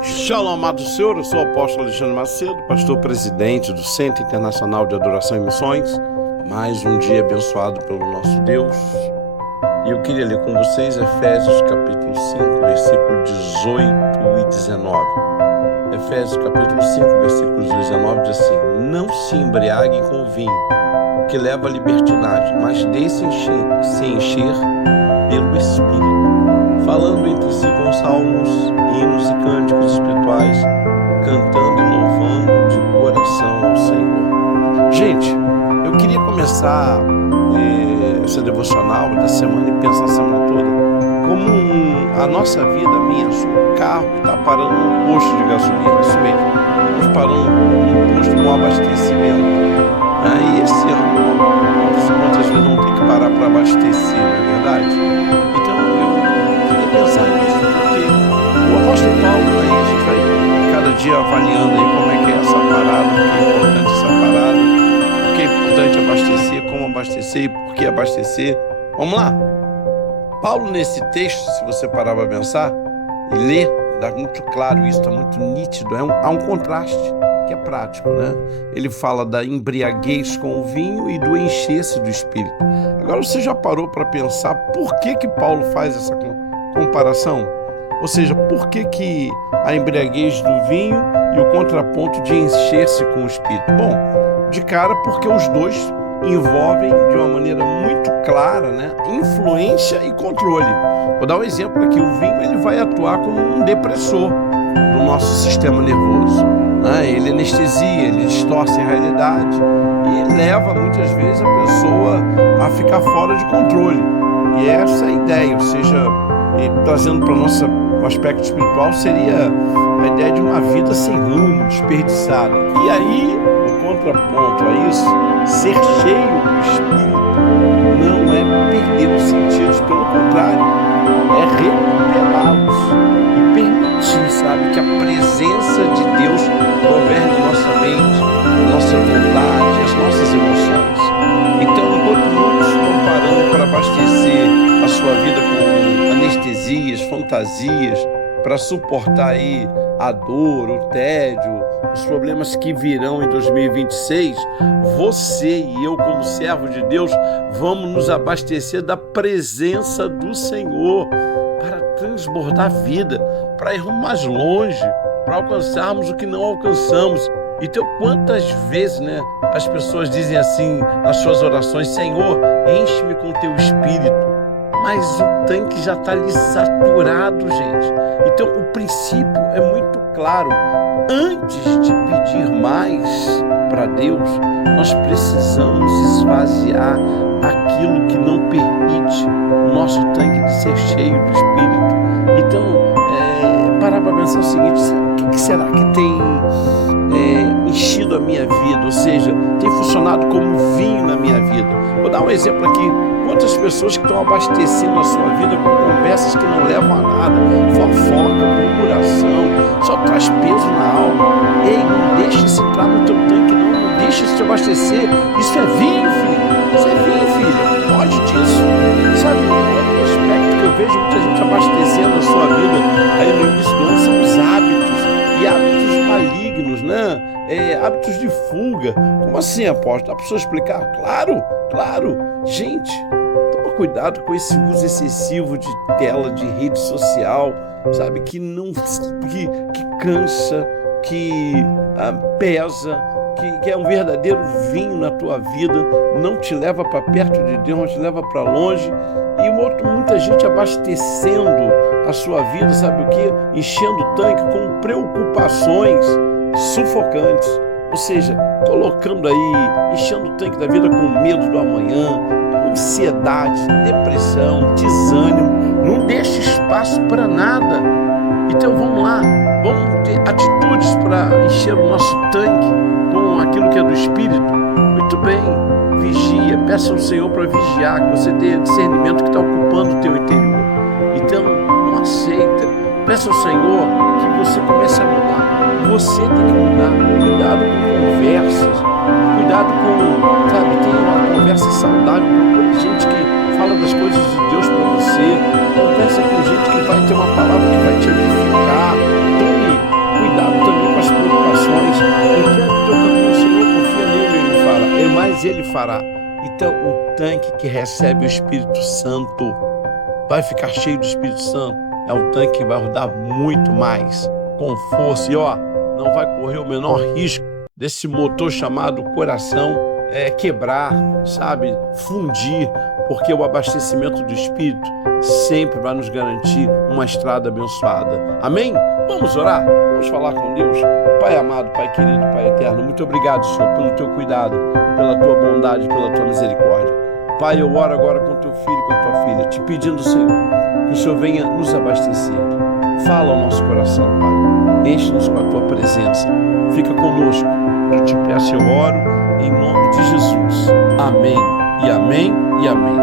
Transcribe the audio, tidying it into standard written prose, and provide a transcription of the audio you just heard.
Shalom, amado Senhor, eu sou o apóstolo Alexandre Macedo, pastor presidente do Centro Internacional de Adoração e Missões. Mais um dia abençoado pelo nosso Deus. E eu queria ler com vocês Efésios capítulo 5, versículos 18 e 19. Efésios capítulo 5, versículos 19 diz assim: não se embriaguem com o vinho, que leva à libertinagem, mas deixem-se encher pelo Espírito, falando entre si com salmos, hinos e cânticos espirituais, cantando e louvando de coração ao Senhor. Gente, eu queria começar essa devocional da semana e pensar a semana toda como a nossa vida, um carro que está parando num posto de gasolina, isso mesmo, estamos parando num posto com abastecimento. E esse ano, muitas vezes não tem que parar para abastecer, não é verdade? Então eu queria pensar nisso, porque o apóstolo Paulo, a gente vai cada dia avaliando aí como é que é essa parada, porque é importante essa parada, porque é importante abastecer, como abastecer e por que abastecer. Vamos lá? Paulo, nesse texto, se você parar para pensar e ler, dá muito claro isso, está muito nítido, há um contraste que é prático, né? Ele fala da embriaguez com o vinho e do encher-se do Espírito. Agora, você já parou para pensar por que Paulo faz essa comparação? Ou seja, por que a embriaguez do vinho e o contraponto de encher-se com o Espírito? Bom, de cara, porque os dois envolvem de uma maneira muito clara, né, influência e controle. Vou dar um exemplo aqui. O vinho ele vai atuar como um depressor do nosso sistema nervoso. Ele anestesia, ele distorce a realidade e leva muitas vezes a pessoa a ficar fora de controle. E essa é a ideia, ou seja, trazendo para o nosso aspecto espiritual, seria a ideia de uma vida sem rumo, desperdiçada. E aí, o contraponto a isso, ser cheio do Espírito não é perder os sentidos, pelo contrário, é recuperá-los e permitir, sabe, que a presença de Deus governe nossa mente, nossa vontade, as nossas emoções. Então, enquanto muitos estão parando para abastecer a sua vida com anestesias, fantasias, para suportar aí a dor, o tédio, os problemas que virão em 2026, você e eu, como servo de Deus, vamos nos abastecer da presença do Senhor para transbordar a vida, para irmos mais longe, para alcançarmos o que não alcançamos. Então, quantas vezes, as pessoas dizem assim nas suas orações: Senhor, enche-me com teu Espírito. Mas o tanque já está ali saturado, gente. Então, o princípio é muito claro. Antes de pedir mais para Deus, nós precisamos esvaziar aquilo que não permite o nosso tanque de ser cheio do Espírito. Então, parar para pensar o seguinte: o que será que tem enchido a minha vida? Ou seja, tem funcionado como vinho na minha vida? Vou dar um exemplo aqui. Quantas pessoas que estão abastecendo a sua vida com conversas que não levam a nada, fofoca, murmuração, só traz peso na alma. Ei, não deixe isso entrar no teu tanque, não deixe isso te abastecer. Isso é vinho, filho. Isso é vinho, filha. Pode disso. Sabe, o aspecto que eu vejo muita gente abastecendo a sua vida aí no início do ano são os hábitos, e hábitos malignos, hábitos de fuga. Como assim, apóstolo? Dá para pessoa explicar? Claro. Gente, toma cuidado com esse uso excessivo de tela, de rede social, sabe? Que cansa, que pesa, que é um verdadeiro vinho na tua vida, não te leva para perto de Deus, não te leva para longe. E muita gente abastecendo a sua vida, sabe o que? Enchendo o tanque com preocupações sufocantes. Ou seja, colocando aí, enchendo o tanque da vida com medo do amanhã, ansiedade, depressão, desânimo. Não deixe espaço para nada. Então vamos lá, vamos ter atitudes para encher o nosso tanque com aquilo que é do Espírito. Muito bem, vigia, peça ao Senhor para vigiar, que você tenha discernimento que está ocupando o teu interior. Então não aceita, peça ao Senhor que você comece a mudar. Você tem que mudar. Cuidado com conversas, cuidado com, tenha uma conversa saudável, com gente que fala das coisas de Deus para você. Conversa com gente que vai ter uma palavra que vai te edificar. Tome fará. Então, o tanque que recebe o Espírito Santo vai ficar cheio do Espírito Santo. É um tanque que vai rodar muito mais, com força. E não vai correr o menor risco desse motor chamado coração quebrar, sabe? Fundir, porque o abastecimento do Espírito sempre vai nos garantir uma estrada abençoada. Amém? Vamos orar? Vamos falar com Deus? Pai amado, Pai querido, Pai eterno, muito obrigado, Senhor, pelo teu cuidado, pela tua bondade, pela tua misericórdia. Pai, eu oro agora com teu filho e com a tua filha, te pedindo, Senhor, que o Senhor venha nos abastecer. Fala ao nosso coração, Pai. Enche-nos com a tua presença. Fica conosco. Eu te peço e eu oro em nome de Jesus. Amém, e amém, e amém.